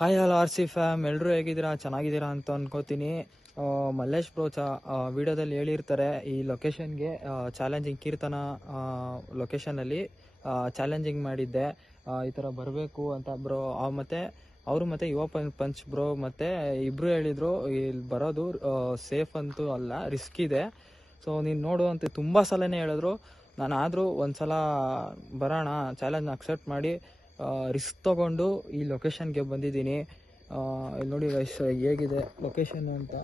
Hi hello R C fam, ಎಲ್ಲರೂ ಹೇಗಿದ್ದೀರಾ? ಚೆನ್ನಾಗಿದ್ದೀರಾ ಅಂತ ಅನ್ಕೋತೀನಿ. ಮಲ್ಲೇಶ್ ಬ್ರೋ ವಿಡಿಯೋದಲ್ಲಿ ಹೇಳಿರ್ತಾರೆ ಈ ಲೊಕೇಶನ್ಗೆ ಚಾಲೆಂಜಿಂಗ್ ಕೀರ್ತನ ಲೊಕೇಶನಲ್ಲಿ ಚಾಲೆಂಜಿಂಗ್ ಮಾಡಿದ್ದೆ, ಈ ಥರ ಬರಬೇಕು ಅಂತ ಬ್ರೋ. ಮತ್ತು ಅವರು ಮತ್ತು ಯುವ ಪಂಚ್ ಬ್ರೋ ಮತ್ತು ಇಬ್ಬರು ಹೇಳಿದರು ಇಲ್ಲಿ ಬರೋದು ಸೇಫ್ ಅಂತೂ ಅಲ್ಲ, ರಿಸ್ಕ್ ಇದೆ. ಸೊ ನೀನು ನೋಡು ಅಂತ ತುಂಬ ಸಲನೇ ಹೇಳಿದ್ರು. ನಾನು ಆದರೂ ಒಂದು ಸಲ ಬರೋಣ, ಚಾಲೆಂಜ್ನ ಅಕ್ಸೆಪ್ಟ್ ಮಾಡಿ ರಿಸ್ಕ್ ತೊಗೊಂಡು ಈ ಲೊಕೇಶನ್ಗೆ ಬಂದಿದ್ದೀನಿ. ಇಲ್ಲಿ ನೋಡಿ ಗೈಸ್ ಹೇಗಿದೆ ಲೊಕೇಶನ್ ಅಂತ.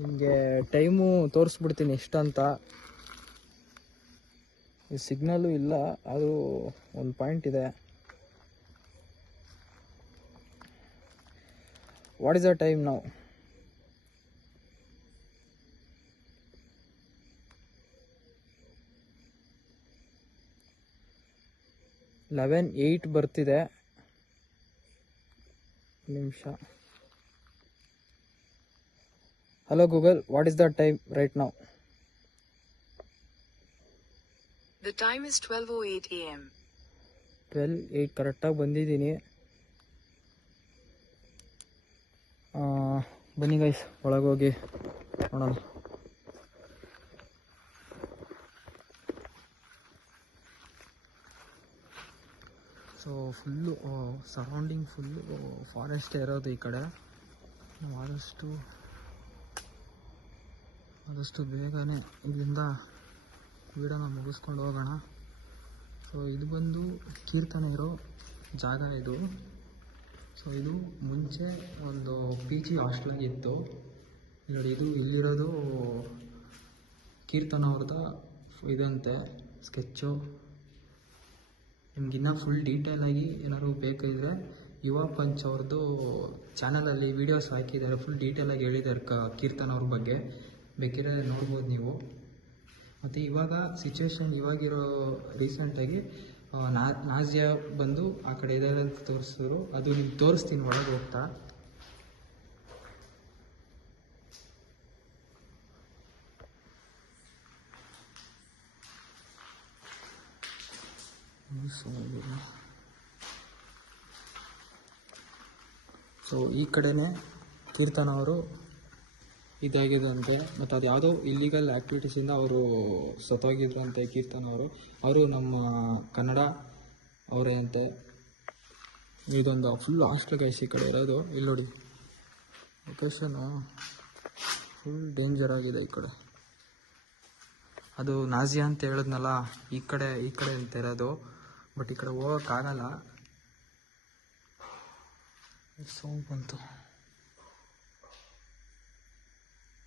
ನಿಮಗೆ ಟೈಮು ತೋರಿಸ್ಬಿಡ್ತೀನಿ ಎಷ್ಟಂತ. ಈ ಸಿಗ್ನಲ್ಲು ಇಲ್ಲ, ಅದು ಒಂದು ಪಾಯಿಂಟ್ ಇದೆ. What is the time now? Eleven 8 ಬರ್ತಿದೆ. ನಿಮಿಷ. Hello Google, what is the time right now? The time is 12:08 AM. 12:08 ಕರೆಕ್ಟಾಗಿ ಬಂದಿದ್ದೀನಿ. ಬನ್ನಿ ಗೈಸ್, ಒಳಗೋಗಿ ನೋಡೋಣ. So full surrounding full forest ಇರೋದು ಈ ಕಡೆ. ನಾವು ಆದಷ್ಟು ಬೇಗನೆ ಇಲ್ಲಿಂದ ವೀಡಿಯೋನ ಮುಗಿಸ್ಕೊಂಡು ಹೋಗೋಣ. ಸೊ ಇದು ಬಂದು ಕೀರ್ತನ ಇರೋ ಜಾಗ ಇದು. ಸೊ ಇದು ಮುಂಚೆ ಒಂದು PG ಹಾಸ್ಟೆಲ್ ಇತ್ತು ನೋಡಿ. ಇದು ಇಲ್ಲಿರೋದು ಕೀರ್ತನ ಅವ್ರದ ಇದಂತೆ ಸ್ಕೆಚ್ಚು. ನಿಮ್ಗಿನ್ನ ಫುಲ್ ಡೀಟೇಲಾಗಿ ಏನಾದ್ರು ಬೇಕಾದರೆ ಯುವ ಪಂಚ್ ಅವ್ರದ್ದು ಚಾನಲಲ್ಲಿ ವೀಡಿಯೋಸ್ ಹಾಕಿದ್ದಾರೆ, ಫುಲ್ ಡೀಟೇಲಾಗಿ ಹೇಳಿದ್ದಾರೆ ಕೀರ್ತನ ಅವ್ರ ಬಗ್ಗೆ. ಬೇಕಿದ್ರೆ ನೋಡ್ಬೋದು ನೀವು. ಮತ್ತು ಇವಾಗ ಸಿಚುವೇಶನ್ ಇವಾಗಿರೋ ರೀಸೆಂಟಾಗಿ ನಾಜಿಯಾ ಬಂದು ಆ ಕಡೆ ಇದರಲ್ಲಿ ತೋರಿಸಿದ್ರು, ಅದು ನಿಮ್ಗೆ ತೋರಿಸ್ತೀನಿ ಒಳಗೆ ಹೋಗ್ತಾ. ಸೊ ಈ ಕಡೆನೇ ಕೀರ್ತನ ಅವರು ಇದಾಗಿದೆ ಅಂತೆ. ಮತ್ತು ಅದು ಯಾವುದೋ ಇಲ್ಲಿಗಲ್ ಆ್ಯಕ್ಟಿವಿಟೀಸಿಂದ ಅವರು ಸತ್ತೋಗಿದ್ರಂತೆ ಕೀರ್ತನ ಅವರು ನಮ್ಮ ಕನ್ನಡ ಅವರೇ ಅಂತೆ. ಇದೊಂದು ಫುಲ್ ಹಾಸ್ಟೆಲ್ ಗೈಸ್ ಈ ಕಡೆ ಇರೋದು. ಇಲ್ಲಿ ನೋಡಿ ಲೊಕೇಶನು ಫುಲ್ ಡೇಂಜರ್ ಆಗಿದೆ ಈ ಕಡೆ. ಅದು ನಾಜಿಯಾ ಅಂತ ಹೇಳಿದ್ನಲ್ಲ, ಈ ಕಡೆ ಅಂತ ಇರೋದು. ಬಟ್ ಈ ಕಡೆ ಹೋಗೋಕ್ಕಾಗಲ್ಲ. ಸೌಂಡ್ ಬಂತು.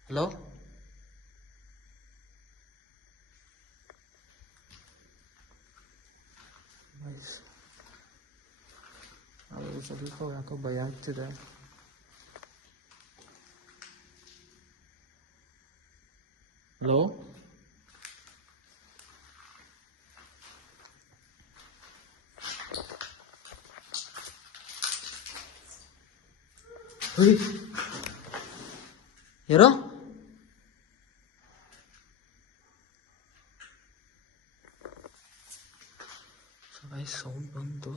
ಹಲೋ, ಅದು ಸ್ವಲ್ಪ ಯಾಕೋ ಭಯ ಆಗ್ತಿದೆ. ಹಲೋ, ಯಾರೋ ಸೌಂಡ್ ಬಂತು.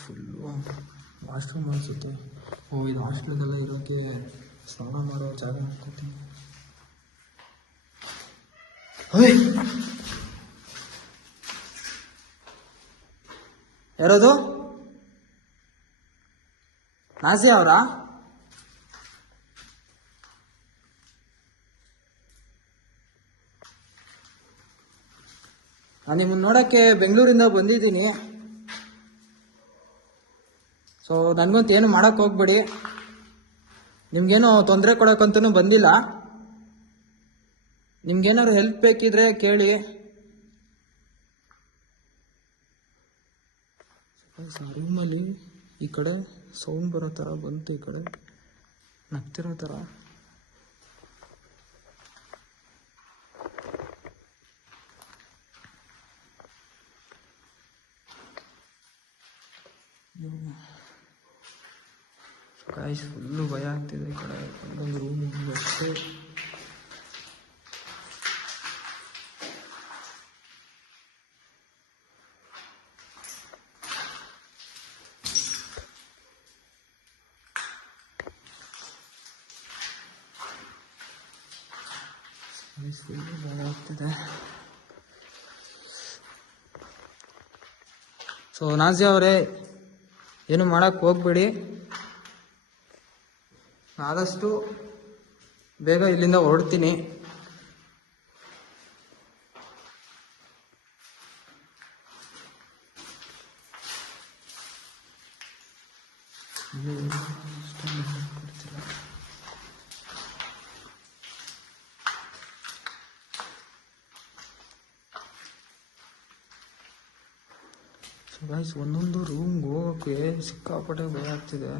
ಫುಲ್ಲು ವಾಶ್ರೂಮ್ ಅನಿಸುತ್ತೆ. ಇದು ಹಾಸ್ಟೆಲ್ಗೆಲ್ಲ ಇರೋಕ್ಕೆ ಸ್ನಾನ ಮಾಡೋ ಜಾಗ ಅನ್ಕೋತೀನಿ. ಯಾರದು? ನಾಜಿಯಾ ಅವರಾ? ನಾನು ನಿಮ್ಮನ್ನು ನೋಡೋಕ್ಕೆ ಬೆಂಗಳೂರಿಂದ ಬಂದಿದ್ದೀನಿ. ಸೊ ನನಗಂತೂ ಏನು ಮಾಡೋಕ್ಕೆ ಹೋಗ್ಬೇಡಿ, ನಿಮ್ಗೇನು ತೊಂದರೆ ಕೊಡೋಕ್ಕಂತೂ ಬಂದಿಲ್ಲ. ನಿಮ್ಗೇನಾದ್ರು ಹೆಲ್ಪ್ ಬೇಕಿದ್ರೆ ಕೇಳಿ. ರೂಮಲ್ಲಿ ಈ ಕಡೆ ಸೌಂಡ್ ಬರೋ ಥರ ಬಂತು, ಈ ಕಡೆ ನಗ್ತಿರೋ ಥರ. ಗಾಯ್ಸ್ ಫುಲ್ಲು ಭಯ ಆಗ್ತಿದೆ. ಈ ಕಡೆ ಒಂದೊಂದು ರೂಮ್ ಅಷ್ಟೇ ಭಯ ಆಗ್ತಿದೆ. ಸೊ ನಾಜಿಯಾ ಅವರೇ, ಏನು ಮಾಡಕ್ಕೆ ಹೋಗ್ಬೇಡಿ, ಆದಷ್ಟು ಬೇಗ ಇಲ್ಲಿಂದ ಹೊರಡ್ತೀನಿ. ಸೊ ಗೈಸ್, ಒಂದೊಂದು ರೂಮ್ಗೆ ಹೋಗೋಕ್ಕೆ ಸಿಕ್ಕಾಪಟ್ಟೆ ಭಯ ಆಗ್ತಿದೆ.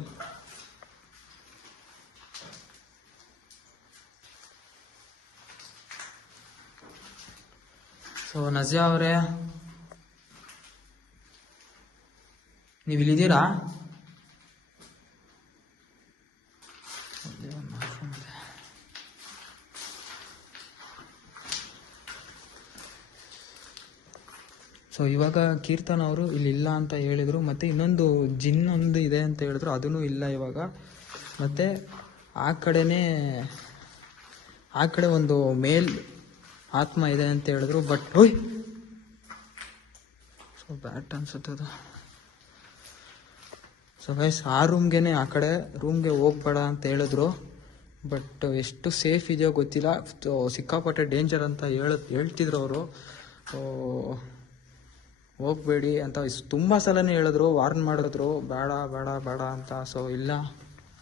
ಸೊ ನಜಿಯಾ ಅವರೇ, ನೀವು ಇಲ್ಲಿದ್ದೀರಾ? ಸೊ ಇವಾಗ ಕೀರ್ತನ್ ಅವರು ಇಲ್ಲಿಲ್ಲ ಅಂತ ಹೇಳಿದರು. ಮತ್ತು ಇನ್ನೊಂದು ಜಿನ್ ಒಂದು ಇದೆ ಅಂತ ಹೇಳಿದ್ರು, ಅದೂ ಇಲ್ಲ ಇವಾಗ. ಮತ್ತು ಆ ಕಡೆ ಒಂದು ಮೇಲ್ ಆತ್ಮ ಇದೆ ಅಂತ ಹೇಳಿದ್ರು. ಬಟ್ ಓಯ್, ಸೊ ಬ್ಯಾಟ್ ಅನ್ಸುತ್ತೆ ಅದು. ಸೊ ಗೈಸ್, ಆ ಕಡೆ ರೂಮ್ಗೆ ಹೋಗ್ಬೇಡ ಅಂತ ಹೇಳಿದ್ರು. ಬಟ್ ಎಷ್ಟು ಸೇಫ್ ಇದೆಯೋ ಗೊತ್ತಿಲ್ಲ. ಸಿಕ್ಕಾಪಟ್ಟೆ ಡೇಂಜರ್ ಅಂತ ಹೇಳ್ತಿದ್ರು ಅವರು. ಹೋಗ್ಬೇಡಿ ಅಂತ ತುಂಬ ಸಲನೇ ಹೇಳಿದ್ರು, ವಾರ್ನ್ ಮಾಡಿದ್ರು, ಬೇಡ ಬೇಡ ಬೇಡ ಅಂತ. ಸೊ ಇಲ್ಲ,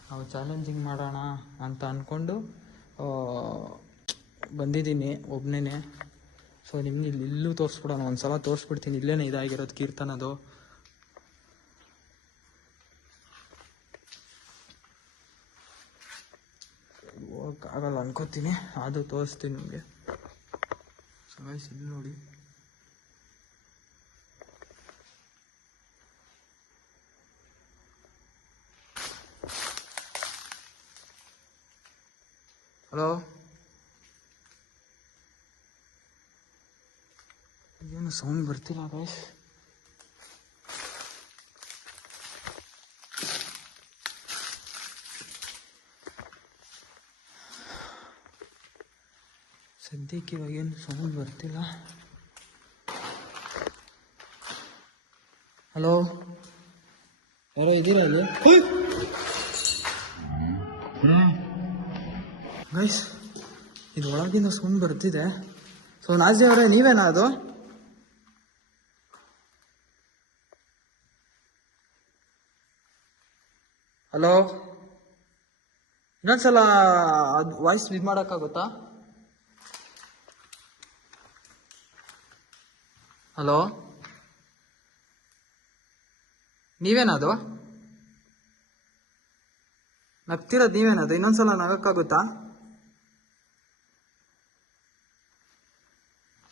ನಾವು ಚಾಲೆಂಜಿಂಗ್ ಮಾಡೋಣ ಅಂತ ಅಂದ್ಕೊಂಡು ಬಂದಿದ್ದೀನಿ ಒಬ್ಬನೇ. ಸೊ ನಿಮ್ಗೆ ಇಲ್ಲೂ ತೋರಿಸ್ಬಿಡೋಣ, ಒಂದು ಸಲ ತೋರಿಸ್ಬಿಡ್ತೀನಿ. ಇಲ್ಲೇ ಇದಾಗಿರೋದು ಕೀರ್ತನದು. ಹೋಗಕ್ಕಾಗಲ್ಲ ಅನ್ಕೋತೀನಿ, ಅದು ತೋರಿಸ್ತೀನಿ ನಿಮಗೆ. ಸೊ ಗೈಸ್, ಇಲ್ಲಿ ನೋಡಿ. ಹಲೋ, ಏನು ಸೌಂಡ್ ಬರ್ತಿಲ್ಲ ಗೈಸ್? ಸದ್ಯಕ್ಕೆ ಇವಾಗೇನು ಸೌಂಡ್ ಬರ್ತಿಲ್ಲ. ಹಲೋ, ಯಾರೋ ಇದ್ದೀರಾ ಅಲ್ಲಿ? ಗೈಸ್, ಇದು ಒಳಗಿಂದ ಸೌಂಡ್ ಬರ್ತಿದೆ. ಸೊ ನಾಜಿಯಾ ಅವರೇ, ನೀವೇನಾ ಅದು? ಹಲೋ, ಇನ್ನೊಂದ್ಸಲ ಅದು ವಾಯ್ಸ್ ಇದು ಮಾಡೋಕ್ಕಾಗುತ್ತಾ? ಹಲೋ, ನೀವೇನದು? ನಗ್ತಿರೋದು ನೀವೇನದು? ಇನ್ನೊಂದ್ಸಲ ನಗಕ್ಕಾಗುತ್ತಾ?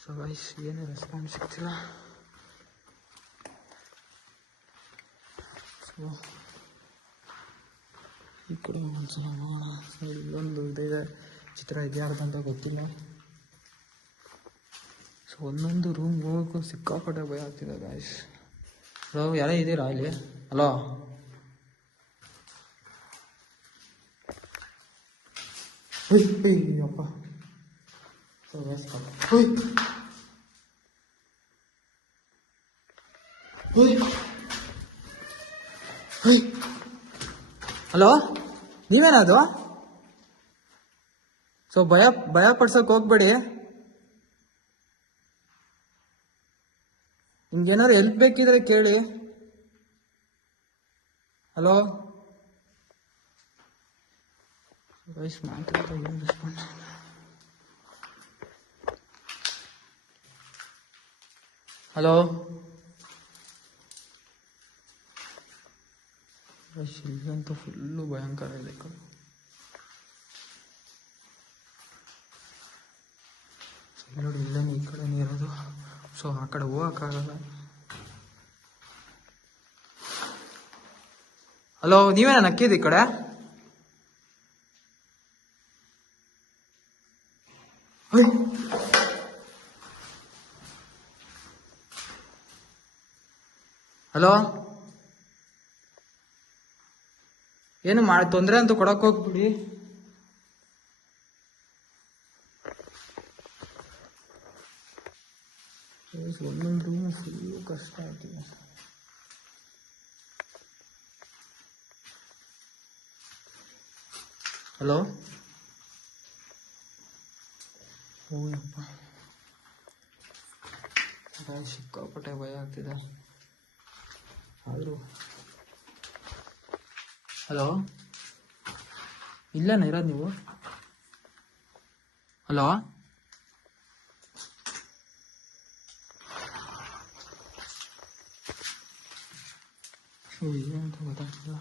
ಸೊ ಗೈಸ್, ಏನು ರೆಸ್ಪಾನ್ಸ್ ಸಿಗ್ತಿಲ್ಲ. ಸೊ ಈ ಕಡೆ ಒಂದ್ಸಲ ನೋಡೋಣ. ಸೊ ಇಲ್ಲೊಂದು ಇದೆ ಚಿತ್ರ, ಇದ್ಯಾರ್ದಂತ ಗೊತ್ತಿಲ್ಲ. ಸೊ ಒಂದೊಂದು ರೂಮ್ ಹೋಗೋಕ್ಕೂ ಸಿಕ್ಕಾಪಟ್ಟೆ ಭಯ ಆಗ್ತಿದೆ ಗೈಸ್. ಹಲೋ, ಯಾರೇ ಇದ್ದೀರಾ ಇಲ್ಲಿ? ಹಲೋ, ಅಪ್ಪ. ಸೊ ಗೈಸ್, ಹಲೋ, ನೀವೇನದು? ಸೊ ಭಯ ಪಡ್ಸೋಕೆ ಹೋಗ್ಬೇಡಿ. ನಿಮ್ಗೇನಾದ್ರು ಹೆಲ್ಪ್ ಬೇಕಿದ್ರೆ ಕೇಳಿ. ಹಲೋ ಗೈಸ್, ಮಾತಾಡ್ತಾ ಏನು ರೆಸ್ಪಾನ್ಸ್? ಹಲೋ ಗೈಸ್, ಇಲ್ಲಂತೂ ಫುಲ್ಲು ಭಯಂಕರ ಇದೆ ಕಡೆ. ನೋಡಿ, ಇಲ್ಲೇ ಈ ಕಡೆನೇ ಇರೋದು. ಸೊ ಆ ಕಡೆ ಹೋಗೋಕ್ಕಾಗಲ್ಲ. ಹಲೋ, ನೀವೇನ ನಕ್ಕಿದ್ದು ಈ ಕಡೆ? ಹಲೋ, ಏನು ತೊಂದರೆ ಅಂತೂ ಕೊಡಕ್ಕೆ ಹೋಗ್ಬಿಡಿ. ಒಂದೊಂದು ರೂಮು ಫುಲ್ಲು ಕಷ್ಟ ಆಗ್ತಿದೆ. ಹಲೋ, ಓಯಪ್ಪ ಸಿಕ್ಕಾಪಟ್ಟೆ ಭಯ ಆಗ್ತಿದೆ. ಆದರೂ ಹಲೋ, ಇಲ್ಲೇನ ಇರೋದು ನೀವು? ಹಲೋ, ಏನಂತ ಗೊತ್ತಾಗ್ತಿಲ್ಲ.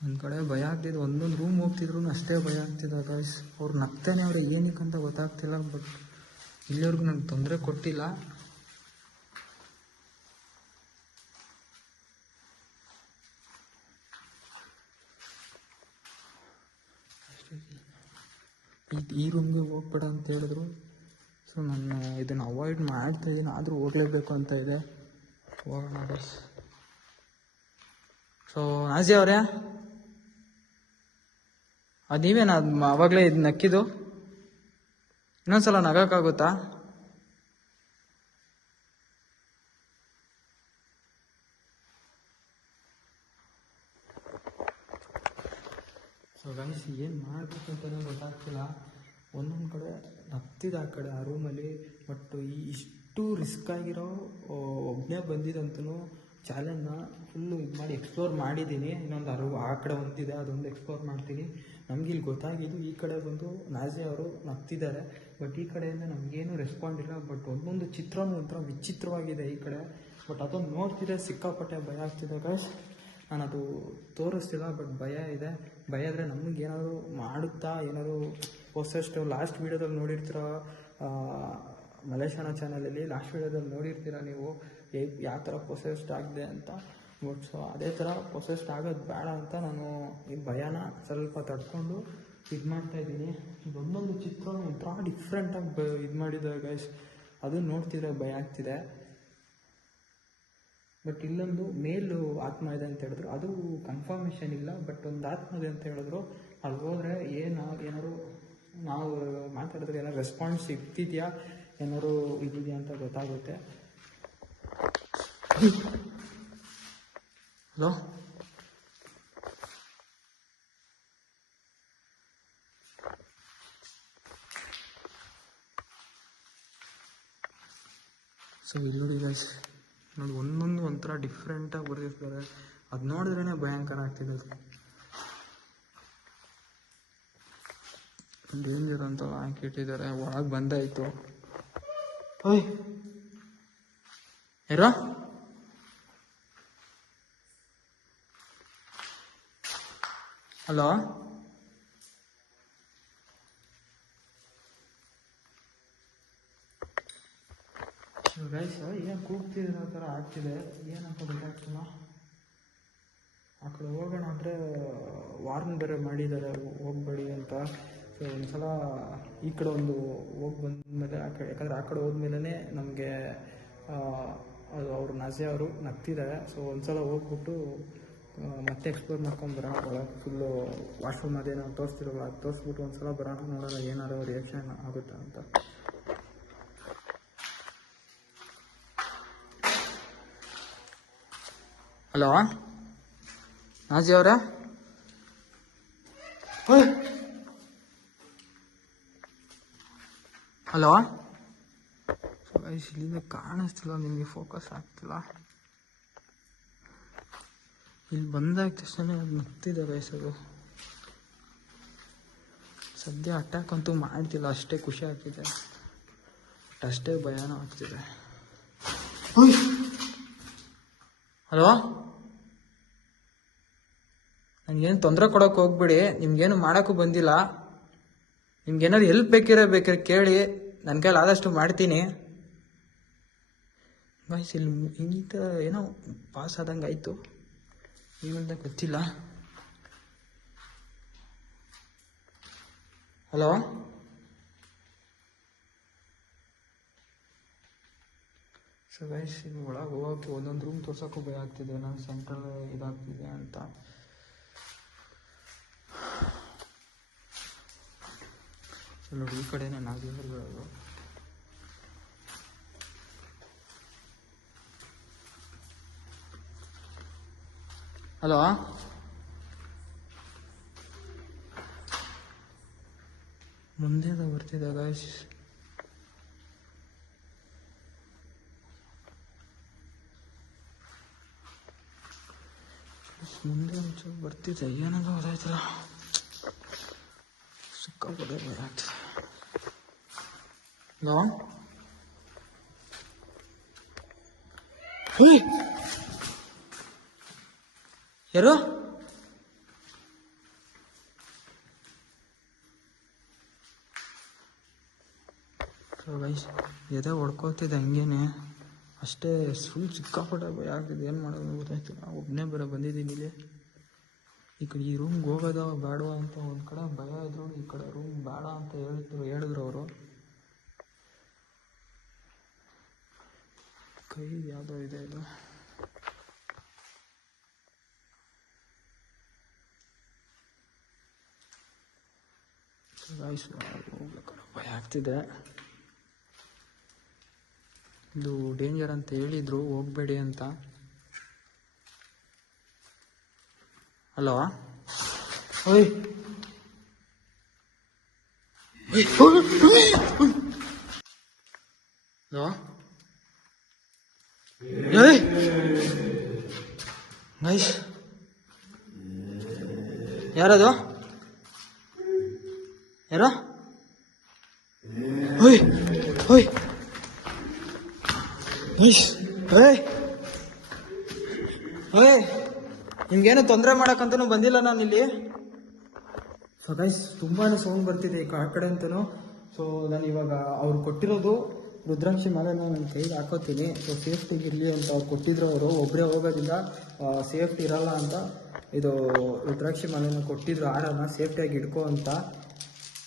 ಒಂದು ಕಡೆ ಭಯ ಆಗ್ತಿದ್ದು, ಒಂದೊಂದು ರೂಮ್ ಹೋಗ್ತಿದ್ರು ಅಷ್ಟೇ ಭಯ ಆಗ್ತಿದ್ದ ಗೈಸ್. ಅವ್ರು ನಗ್ತಾನೆ ಅವ್ರಿಗೆ ಏನಕ್ಕಂತ ಗೊತ್ತಾಗ್ತಿಲ್ಲ. ಬಟ್ ಇಲ್ಲಿವರೆಗೂ ನನಗೆ ತೊಂದರೆ ಕೊಟ್ಟಿಲ್ಲ. ಈ ರೂಮ್ಗೆ ಹೋಗ್ಬೇಡ ಅಂತ ಹೇಳಿದ್ರು. ಸೊ ನಾನು ಇದನ್ನು ಅವಾಯ್ಡ್ ಮಾಡ್ತಾಯಿದ್ದೀನಿ, ಆದರೂ ಹೋಗಲೇಬೇಕು ಅಂತ ಇದೆ. ಹೋಗೋಣ ಗೈಸ್. ಸೊ ನಾಜಿ ಅವರೇ, ಅದು ನೀವೇನಾ ಅವಾಗಲೇ ಇದು ನಕ್ಕಿದ್ದು? ಇನ್ನೊಂದ್ಸಲ ನಗೋಕ್ಕಾಗುತ್ತಾ? ಸೊ ಗೈಸ್, ಏನು ಮಾಡಬೇಕು ಅಂತಲೇ ಗೊತ್ತಾಗ್ತಿಲ್ಲ. ಒಂದೊಂದು ಕಡೆ ನಗ್ತಿದೆ ಆ ಕಡೆ ಆ ರೂಮಲ್ಲಿ. ಬಟ್ ಇಷ್ಟು ರಿಸ್ಕ್ ಆಗಿರೋ ಒಬ್ಬನೇ ಬಂದಿದ್ದಂತೂ ಚಾಲೆಂಜ್ನ ಫುಲ್ಲು ಇದು ಮಾಡಿ ಎಕ್ಸ್ಪ್ಲೋರ್ ಮಾಡಿದ್ದೀನಿ. ಇನ್ನೊಂದು ಆ ಕಡೆ ಒಂದಿದೆ, ಅದೊಂದು ಎಕ್ಸ್ಪ್ಲೋರ್ ಮಾಡ್ತೀನಿ. ನಮ್ಗೆ ಇಲ್ಲಿ ಗೊತ್ತಾಗಿದ್ದು ಈ ಕಡೆ ಬಂದು ನಾಜಿ ಅವರು ನಗ್ತಿದ್ದಾರೆ. ಬಟ್ ಈ ಕಡೆಯಿಂದ ನಮಗೇನು ರೆಸ್ಪಾಂಡ್ ಇಲ್ಲ. ಬಟ್ ಒಂದೊಂದು ಚಿತ್ರನೂ ಒಂಥರ ವಿಚಿತ್ರವಾಗಿದೆ ಈ ಕಡೆ. ಬಟ್ ಅದೊಂದು ನೋಡ್ತಿದ್ರೆ ಸಿಕ್ಕಾಪಟ್ಟೆ ಭಯ ಆಗ್ತಿದೆ ಗೈಸ್. ನಾನು ಅದು ತೋರಿಸ್ತಿಲ್ಲ, ಬಟ್ ಭಯ ಇದೆ. ಭಯ ಆದರೆ ನಮಗೇನಾದ್ರು ಮಾಡುತ್ತಾ, ಏನಾದ್ರು ಪೊಸೆಸ್ಟ್ ಲಾಸ್ಟ್ ವೀಡಿಯೋದಲ್ಲಿ ನೋಡಿರ್ತೀರ, ಮಲೇಶಾನ ಚಾನಲಲ್ಲಿ ಲಾಸ್ಟ್ ವೀಡಿಯೋದಲ್ಲಿ ನೋಡಿರ್ತೀರ ನೀವು ಯಾವ ಥರ ಪೊಸೆಸ್ಟ್ ಆಗಿದೆ ಅಂತ. ಬಟ್ ಸೊ ಅದೇ ಥರ ಪೊಸೆಸ್ಟ್ ಆಗೋದು ಬೇಡ ಅಂತ ನಾನು ಈ ಭಯನ ಸ್ವಲ್ಪ ತಡ್ಕೊಂಡು ಇದು ಮಾಡ್ತಾಯಿದ್ದೀನಿ. ಇದೊಂದೊಂದು ಚಿತ್ರ ಒಂಥರ ಡಿಫ್ರೆಂಟಾಗಿ ಇದು ಮಾಡಿದ್ದಾರೆ ಗೈಸ್. ಅದನ್ನು ನೋಡ್ತಿದ್ರೆ ಭಯ ಆಗ್ತಿದೆ. ಬಟ್ ಇಲ್ಲೊಂದು ಮೇಲು ಆತ್ಮ ಇದೆ ಅಂತ ಹೇಳಿದ್ರು, ಅದು ಕನ್ಫರ್ಮೇಷನ್ ಇಲ್ಲ. ಬಟ್ ಒಂದು ಆತ್ಮ ಇದೆ ಅಂತ ಹೇಳಿದ್ರು. ಅಲ್ಲಿ ಹೋದರೆ ಏನಾದ್ರು ನಾವು ಮಾತಾಡಿದ್ರೆ ಏನಾದ್ರು ರೆಸ್ಪಾನ್ಸ್ ಸಿಗ್ತಿದೆಯಾ, ಏನಾದ್ರು ಇದೆಯಾ ಅಂತ ಗೊತ್ತಾಗುತ್ತೆ. ಹಲೋ, ಸೊ ಇಲ್ಲಿ ನೋಡಿ ಗೈಸ್, ನೋಡಿ ಒಂದೊಂದು ಒಂಥರ ಡಿಫ್ರೆಂಟಾಗಿ ಬರೆದಿರ್ತಾರೆ. ಅದು ನೋಡಿದ್ರೇ ಭಯಂಕರ ಆಗ್ತಿದೆ. ಡೇಂಜರ್ ಅಂತ ಹಾಕಿಟ್ಟಿದ್ದಾರೆ. ಒಳಗೆ ಬಂದಾಯಿತು. ಓಯ್ ಯಾರೋ ಹಲೋ, ಗೈಸ್ ಏನು ಕೂಗ್ತಿದ್ರೆ ಆ ಥರ ಆಗ್ತಿದೆ, ಏನಂತ ಗೊತ್ತಾಗ್ತಿಲ್ಲ. ಆ ಕಡೆ ಹೋಗೋಣ ಅಂದರೆ ವಾರ್ನ್ ಬೇರೆ ಮಾಡಿದ್ದಾರೆ ಹೋಗ್ಬೇಡಿ ಅಂತ. ಸೊ ಒಂದ್ಸಲ ಈ ಕಡೆ ಒಂದು ಹೋಗಿ ಬಂದಮೇಲೆ ಆ ಕಡೆ, ಯಾಕಂದರೆ ಆ ಕಡೆ ಹೋದ್ಮೇಲೆ ನಮಗೆ ಅದು ಅವರು ನಾಜಿ ಅವರು ನಗ್ತಿದ್ದಾರೆ. ಸೊ ಒಂದ್ಸಲ ಹೋಗ್ಬಿಟ್ಟು ಮತ್ತೆ ಎಕ್ಸ್ಪ್ಲೋರ್ ಮಾಡ್ಕೊಂಬರೋಣ. ಒಳಗೆ ಫುಲ್ಲು ವಾಶ್ರೂಮ್ ಅದೇನೋ ತೋರಿಸ್ತಿರೋಲ್ಲ, ಅದು ತೋರಿಸ್ಬಿಟ್ಟು ಒಂದ್ಸಲ ಬರೋಣ, ನೋಡೋಣ ಏನಾದ್ರು ರಿಯಾಕ್ಷನ್ ಆಗುತ್ತಾ ಅಂತ. ಹಲೋ ನಾಜಿ ಅವರೇ, ಹಲೋ. ಇಲ್ಲಿಂದ ಕಾಣಿಸ್ತಿಲ್ಲ, ನಿಮಗೆ ಫೋಕಸ್ ಆಗ್ತಿಲ್ಲ. ಇಲ್ಲಿ ಬಂದಾಗ ತಕ್ಷಣ ಅದು ನಗ್ತಿದೆ ಗೈಸ್. ಅದು ಸದ್ಯ ಅಟ್ಯಾಕ್ ಅಂತೂ ಮಾಡ್ತಿಲ್ಲ, ಅಷ್ಟೇ ಖುಷಿ ಆಗ್ತಿದೆ. ಬಟ್ ಅಷ್ಟೇ ಭಯನೂ ಆಗ್ತಿದೆ. ಹಲೋ, ನನಗೇನು ತೊಂದರೆ ಕೊಡೋಕೆ ಹೋಗ್ಬಿಡಿ, ನಿಮ್ಗೇನು ಮಾಡೋಕ್ಕೂ ಬಂದಿಲ್ಲ. ನಿಮ್ಗೇನಾದ್ರು ಹೆಲ್ಪ್ ಬೇಕಾದ್ರೆ ಕೇಳಿ, ನನ್ನ ಕೈಲಿ ಆದಷ್ಟು ಮಾಡ್ತೀನಿ ಗೈಸ್. ಇಲ್ಲಿ ಈ ಥರ ಏನೋ ಪಾಸ್ ಆದಂಗೆ ಆಯಿತು, ಏನಂತ ಗೊತ್ತಿಲ್ಲ. ಹಲೋ, ಸೊ ಗೈಸ್, ಇದು ಒಳಗೆ ಹೋಗೋಕ್ಕೆ ಒಂದೊಂದು ರೂಮ್ ತೋರ್ಸೋಕ್ಕೂ ಭಯ ಆಗ್ತಿದೆ. ನಾನು ಸೆಂಟ್ರಲ್ ಇದಾಗ್ತಿದೆ ಅಂತ. ನೋಡಿ ಈ ಕಡೆನೇ ನಾಗೇಂದ್ರ ಬರೋದು. ಹಲೋ, ಮುಂದೆ ಬರ್ತಿದ್ದೆ ಗಾಯ್ಸ್. ಮುಂದೆ ಒಂಚೂರು ಬರ್ತಿದ್ದೆ, ಏನಂತ ಗೊತ್ತಾಯ್ತಲ್ಲ, ಸಿಕ್ಕಾಪಟ್ಟೆ ಭಯ ಆಗ್ತದೆ. ಹಲೋ, ಯಾರು? ಗೈಸ್ ಎದೆ ಹೊಡ್ಕೋತಿದ್ದೆ ಹಂಗೇನೆ, ಅಷ್ಟೇ ಫುಲ್ ಸಿಕ್ಕಾಪಟ್ಟೆ ಭಯ ಆಗ್ತಿದೆ. ಏನು ಮಾಡೋದು ಗೊತ್ತಾಯ್ತು. ನಾವು ಒಬ್ಬನೇ ಬೇರೆ ಬಂದಿದ್ದೀನಿ ಇಲ್ಲಿ. ಈ ಕಡೆ ಈ ರೂಮ್ಗೆ ಹೋಗೋದ ಬೇಡವಾ ಅಂತ ಒಂದು ಕಡೆ ಭಯ ಇದ್ರು, ಈ ಕಡೆ ರೂಮ್ ಬೇಡ ಅಂತ ಹೇಳಿದ್ರು ಅವರು. ಕೈ ಯಾವುದೋ ಇದೆ ಇದು. ಗಾಯ್ಸ್ ಹೋಗ್ಬೇಕಾದ್ರೆ ಭಯ ಆಗ್ತಿದೆ. ಇದು ಡೇಂಜರ್ ಅಂತ ಹೇಳಿದ್ರು, ಹೋಗ್ಬೇಡಿ ಅಂತ. ಹಲೋ, ಓಯ್ ಹಲೋ, ಗೈಸ್ ಯಾರದು? ಯಾರೋ? ಓಯ್ ಓಯ್ ನಿಮ್ಗೇನು ತೊಂದರೆ ಮಾಡಕ್ಕಂತೂ ಬಂದಿಲ್ಲ ನಾನು ಇಲ್ಲಿ. ಸೊ ಗೈಸ್ ತುಂಬಾ ಸೌಂಡ್ ಬರ್ತಿದೆ ಈ ಕಡೆ ಅಂತೂ. ಸೊ ನಾನು ಇವಾಗ ಅವ್ರು ಕೊಟ್ಟಿರೋದು ರುದ್ರಾಕ್ಷಿ ಮಾಲೆ ನನ್ನ ಕೈಗೆ ಹಾಕೋತೀನಿ. ಸೊ ಸೇಫ್ಟಿಗೆ ಇರಲಿ ಅಂತ ಅವ್ರು ಕೊಟ್ಟಿದ್ರು. ಅವರು ಒಬ್ಬರೇ ಹೋಗೋದ್ರಿಂದ ಸೇಫ್ಟಿ ಇರಲ್ಲ ಅಂತ ಇದು ರುದ್ರಾಕ್ಷಿ ಮಾಲೆನ ಕೊಟ್ಟಿದ್ರು, ಹಾರನ ಸೇಫ್ಟಿಯಾಗಿ ಇಟ್ಕೋ ಅಂತ.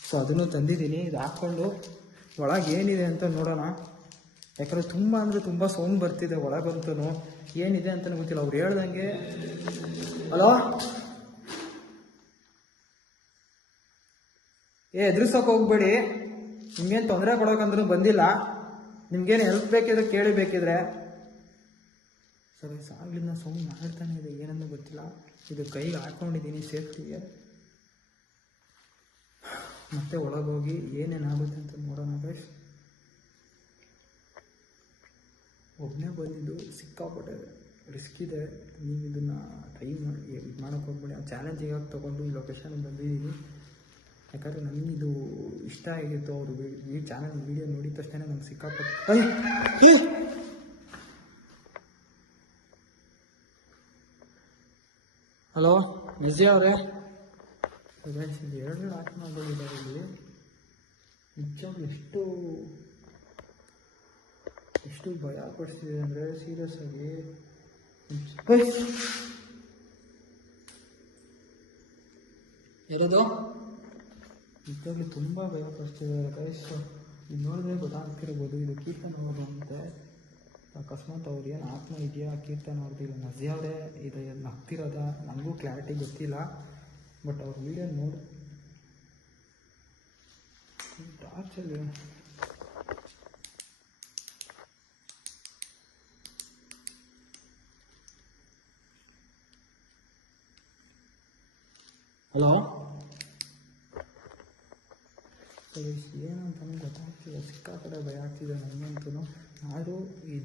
ಸೊ ಅದನ್ನು ತಂದಿದ್ದೀನಿ. ಇದು ಹಾಕ್ಕೊಂಡು ಒಳಗೆ ಏನಿದೆ ಅಂತ ನೋಡೋಣ. ಯಾಕಂದರೆ ತುಂಬ ಅಂದರೆ ತುಂಬ ಸೌಂಡ್ ಬರ್ತಿದೆ ಒಳಗಂತೂ. ಏನಿದೆ ಅಂತಲೂ ಗೊತ್ತಿಲ್ಲ. ಅವ್ರು ಹೇಳ್ದಂಗೆ. ಹಲೋ, ಎದುರಿಸೋಕೆ ಹೋಗ್ಬೇಡಿ, ನಿಮ್ಗೇನು ತೊಂದರೆ ಕೊಡೋಕಂದ್ರೂ ಬಂದಿಲ್ಲ. ನಿಮ್ಗೇನು ಹೆಲ್ಪ್ ಬೇಕಿದ್ರೆ ಕೇಳಿ ಬೇಕಿದ್ರೆ. ಸರಿ, ಆಗ್ಲಿಂದ ಸೌಂಡ್ ಮಾಡ್ತಾನೆ ಇದೆ, ಏನನ್ನೂ ಗೊತ್ತಿಲ್ಲ. ಇದು ಕೈಗೆ ಹಾಕೊಂಡಿದ್ದೀನಿ ಸೇಫ್ಟಿಗೆ. ಮತ್ತೆ ಒಳಗೋಗಿ ಏನೇನಾಗುತ್ತೆ ಅಂತ ನೋಡೋಣ ಗೈಸ್. ಒಬ್ಬನೇ ಬಂದಿದ್ದು ಸಿಕ್ಕಾಪಟ್ಟೆ ರಿಸ್ಕ್ ಇದೆ. ನೀವು ಇದನ್ನು ಟ್ರೈ ಮಾಡಿ ಇದು ಮಾಡೋಕ್ಕೆ ಹೋಗ್ಬೇಡಿ. ಆ ಚಾಲೆಂಜಿಗೆ ತೊಗೊಂಡು ಈ ಲೊಕೇಶನ್ಗೆ ಬಂದಿದ್ದೀನಿ. ಯಾಕಂದರೆ ನನಗಿದು ಇಷ್ಟ ಆಗಿತ್ತು. ಅವರು ಈ ಚಾನಲ್ ವೀಡಿಯೋ ನೋಡಿದ ತಕ್ಷಣ ನಂಗೆ ಸಿಕ್ಕಾಪಟ್ಟೆ. ಹಲೋ ನಿಜ ಅವರೇ? ಇದು 2 ಆತ್ಮಗಳಿದ್ದಾರೆ ಇಲ್ಲಿ. ನಿಜವಾಗ್ಲೂ ಎಷ್ಟು ಭಯ ಪಡಿಸ್ತಿದೆ ಅಂದರೆ ಸೀರಿಯಸ್ ಆಗಿ. ಯಾರದು? ನಿಜವಾಗ್ಲೂ ತುಂಬ ಭಯ ಪಡಿಸ್ತಿದೆ ಗೈಸ್. ಇದು ನೋಡಿದ್ರೆ ಗೊತ್ತಾಗ್ತಿರ್ಬೋದು, ಇದು ಕೀರ್ತನ್ ಅವರು ಅಂತೆ. ಅಕಸ್ಮಾತ್ ಅವ್ರು ಏನು ಆತ್ಮ ಇದೆಯಾ ಕೀರ್ತನ್ ಅವ್ರದ್ದು, ಇಲ್ಲ ನಜಿಯವರೇ ಇದು ನಗ್ತಿರೋದ ನನಗೂ ಕ್ಲಾರಿಟಿ ಗೊತ್ತಿಲ್ಲ. ಬಟ್ ಅವ್ರ ವಿಡಿಯೋ ನೋಡಿ ಟಾರ್ಚಲ್ಲಿ. ಹಲೋ, ಏನಂತ ಗೊತ್ತಾಗ್ತಿಲ್ಲ. ಸಿಕ್ಕಾಪಟ್ಟೆ ಭಯ ಆಗ್ತಿದೆ ನನಗಂತೂ. ಆದರೂ ಈ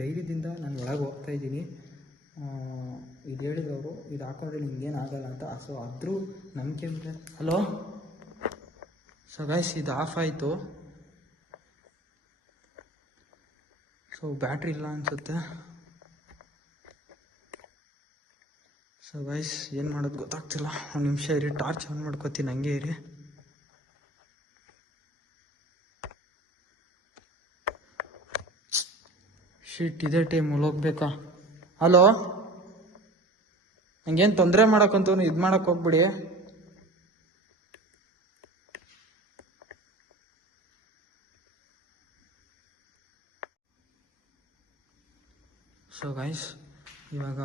ಧೈರ್ಯದಿಂದ ನಾನು ಒಳಗೆ ಹೋಗ್ತಾಯಿದ್ದೀನಿ. ಇದು ಹೇಳಿದವರು ಇದು ಹಾಕೊಂಡ್ರೆ ನಿಮ್ಗೇನು ಆಗಲ್ಲ ಅಂತ. ಸೊ ಆದರೂ ನಂಬಿಕೆ ಮೇಲೆ. ಹಲೋ, ಸೊ ಗೈಸ್ ಇದು ಆಫ್ ಆಯಿತು. ಸೊ ಬ್ಯಾಟ್ರಿ ಇಲ್ಲ ಅನಿಸುತ್ತೆ. ಸೊ ಗೈಸ್ ಏನು ಮಾಡೋದು ಗೊತ್ತಾಗ್ತಿಲ್ಲ. ಒಂದು ನಿಮಿಷ ಇರಿ, ಟಾರ್ಚ್ ಆನ್ ಮಾಡ್ಕೋತೀನಿ, ಹಂಗೆ ಇರಿ. ಶೀಟ್ ಇದೇ ಟೈಮಲ್ಲಿ ಹೋಗ್ಬೇಕಾ? ಹಲೋ, ಹಂಗೇನು ತೊಂದರೆ ಮಾಡೋಕ್ಕಂತೂ ಇದು ಮಾಡೋಕ್ಕೆ ಹೋಗ್ಬಿಡಿ. ಸೊ ಗೈಸ್ ಇವಾಗ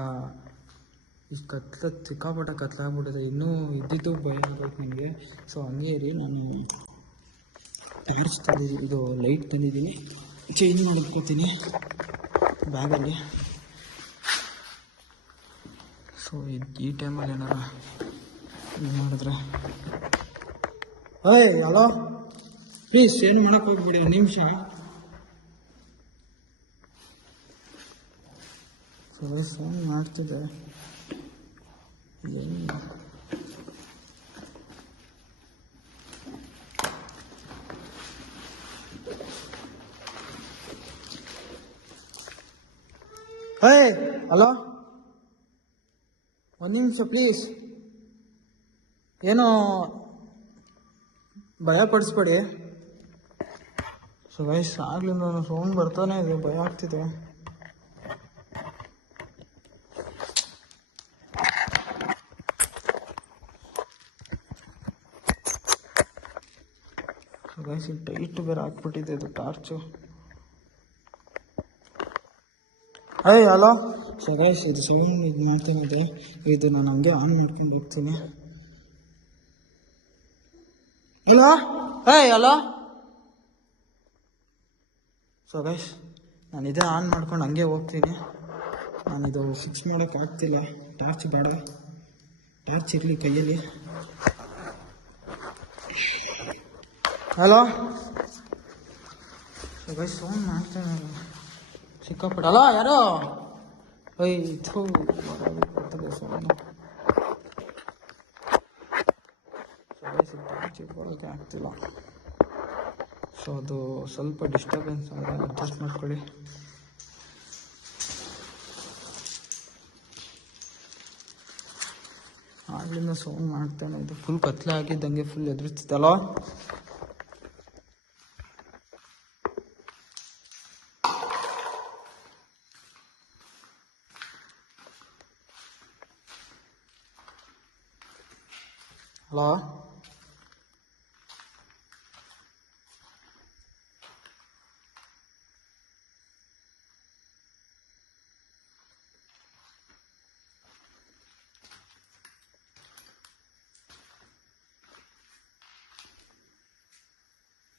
ಸಿಕ್ಕಾಪಟ್ಟೆ ಕತ್ಲಾಗ್ಬಿಟ್ಟಿದೆ. ಇನ್ನೂ ಇದ್ದಿದ್ದು ಭಯ ಆಗೋಯ್ತು ನನಗೆ. ಸೊ ಹಂಗೆ ಇರಿ, ನಾನು ಟಾರ್ಚ್ ತಂದಿದ್ದೀನಿ, ಇದು ಲೈಟ್ ತಂದಿದ್ದೀನಿ, ಚೇಂಜ್ ಮಾಡಿಟ್ಕೋತೀನಿ ಬ್ಯಾಗಲ್ಲಿ. ಸೊ ಈ ಟೈಮಲ್ಲಿ ಏನಾರ ಇದು ಮಾಡಿದ್ರೆ ಹಲೋ ಪ್ಲೀಸ್ ಏನು ಮಾಡೋಕ್ಕೆ ಹೋಗ್ಬಿಡಿ, ಒಂದು ನಿಮಿಷ. ಫೋನ್ ಮಾಡ್ತಿದ್ದೆ ಹಲೋ, ಒಂದು ನಿಮಿಷ ಪ್ಲೀಸ್. ಏನೋ ಭಯ ಪಡಿಸ್ಬೇಡಿ. ಸೊ ಗೈಸ್, ಆಗ್ಲಿಂದ ಸೌಂಡ್ ಬರ್ತಾನೆ ಇದೆ, ಭಯ ಆಗ್ತಿದೆ. ಸೊ ಗೈಸ್, ಟೈಟ್ ಬೇರೆ ಹಾಕ್ಬಿಟ್ಟಿದೆ ಇದು ಟಾರ್ಚು. ಹಲೋ. ಸೊ ಗೈಸ್, ಇದು ಸೌಂಡ್ ಇದು ಮಾಡ್ತಾನಿದೆ, ಇದು ನಾನು ಹಂಗೆ ಆನ್ ಮಾಡ್ಕೊಂಡು ಹೋಗ್ತೀನಿ. Hello hello. ಸೊ ಗೈಸ್, ನಾನು ಇದೇ ಆನ್ ಮಾಡ್ಕೊಂಡು ಹಂಗೆ ಹೋಗ್ತೀನಿ. ನಾನಿದು ಫಿಕ್ಸ್ ಮಾಡೋಕ್ಕಾಗ್ತಿಲ್ಲ, ಟಾರ್ಚ್ ಬೇಡ, ಟಾರ್ಚ್ ಇರಲಿ ಕೈಯಲ್ಲಿ. ಹಲೋ. ಸೊ ಗೈಸ್, ಸೌಂಡ್ ಮಾಡ್ತಾನೆ ಸಿಕ್ಕಾಪಟ್ಟೆ. ಹಲೋ, ಯಾರೋ ಇದು ಬರ್ತದೆ ಸೌಂಡು. ಟಾರ್ಚ್ ಇಟ್ಕೊಳ್ಳೋಕೆ ಆಗ್ತಿಲ್ಲ. ಸೊ ಅದು ಸ್ವಲ್ಪ ಡಿಸ್ಟರ್ಬೆನ್ಸ್ ಆದರೆ ಅಡ್ಜಸ್ಟ್ ಮಾಡ್ಕೊಳ್ಳಿ. ಆಗ್ಲಿಂದ ಸೌಂಡ್ ಮಾಡ್ತಾನೆ ಇದು, ಫುಲ್ ಕತ್ಲೆ ಆಗಿದ್ದಂಗೆ ಫುಲ್ ಎದುರಿಸ್ತಲ್ಲ. ಹಲೋ.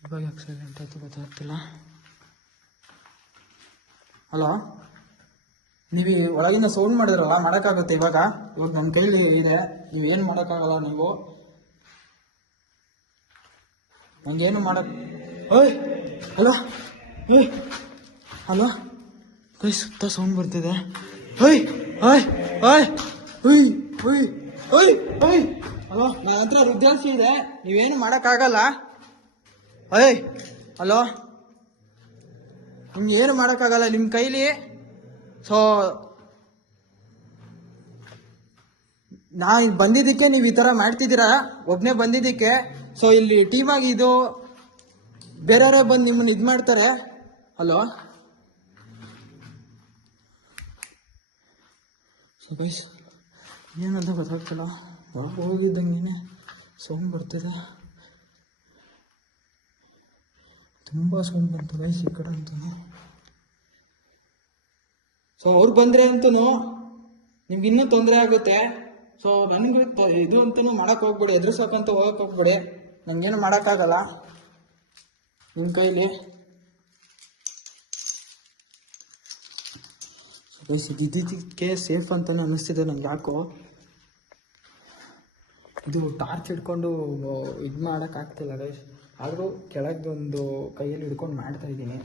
ಇವಾಗ ಯಾಕೆ ಸೈಲೆಂಟ್ ಆಯ್ತು ಗೊತ್ತಾಗ್ತಿಲ್ಲ. ಹಲೋ, ನೀವು ಒಳಗಿಂದ ಸೌಂಡ್ ಮಾಡಿದ್ರಲ್ಲ, ಮಾಡೋಕ್ಕಾಗುತ್ತೆ ಇವಾಗ ನನ್ನ ಕೈಲಿ ಇದೆ, ನೀವೇನು ಮಾಡೋಕ್ಕಾಗಲ್ಲ. ನೀವು ನಂಗೇನು ಮಾಡಕ್. Hello hello. ಕೈ ಸುತ್ತ ಸೌಂಡ್ ಬರ್ತಿದೆ. ಹಲೋ, ನನ್ನ ಹತ್ರ ರುದ್ರಾಕ್ಷಿ ಇದೆ, ನೀವೇನು ಮಾಡೋಕ್ಕಾಗಲ್ಲ. ಹಲೋ, ನಿಮ್ಗೆ ಏನು ಮಾಡೋಕ್ಕಾಗಲ್ಲ ನಿಮ್ಮ ಕೈಲಿ. ಸೊ ನಾ ಬಂದಿದ್ದಕ್ಕೆ ನೀವು ಈ ಥರ ಮಾಡ್ತಿದ್ದೀರಾ, ಒಬ್ಬನೇ ಬಂದಿದ್ದಕ್ಕೆ. ಸೊ ಇಲ್ಲಿ ಟೀಮಾಗಿ ಇದು ಬೇರೆಯವರೇ ಬಂದು ನಿಮ್ಮನ್ನು ಇದು ಮಾಡ್ತಾರೆ. ಹಲೋ. ಸೊ ಗೈಸ್, ಏನಂತ ಗೊತ್ತಾಗ್ತಿಲ್ಲ, ಹೊರಗೆ ಹೋಗಿದ್ದಂಗೆ ಸೌಂಡ್ ಬರ್ತಿದೆ, ತುಂಬ ಸೌಂಡ್ ಬಂತು ಗೈಸ್ ಈ ಕಡೆ ಅಂತೂ. ಸೊ ಅವ್ರು ಬಂದರೆ ಅಂತೂ ನಿಮ್ಗೆ ಇನ್ನೂ ತೊಂದರೆ ಆಗುತ್ತೆ. ಸೊ ನನಗೆ ಇದು ಅಂತೂ ಮಾಡೋಕ್ಕೆ ಹೋಗ್ಬೇಡಿ, ಎದುರಿಸೋಕ್ಕಂತ ಹೋಗಕ್ಕೆ ಹೋಗ್ಬೇಡಿ, ನನಗೇನು ಮಾಡೋಕ್ಕಾಗಲ್ಲ ನಿಮ್ಮ ಕೈಲಿ. ಗೈಸ್, ಇದಕ್ಕೆ ಸೇಫ್ ಅಂತಲೇ ಅನ್ನಿಸ್ತಿದೆ ನನಗೆ ಯಾಕೋ. ಇದು ಟಾರ್ಚ್ ಹಿಡ್ಕೊಂಡು ಇದು ಮಾಡೋಕ್ಕಾಗ್ತಿಲ್ಲ ಗೈಸ್, ಆದರೂ ಕೆಳಗೊಂದು ಕೈಯಲ್ಲಿ ಹಿಡ್ಕೊಂಡು ಮಾಡ್ತಾ ಇದ್ದೀನಿ.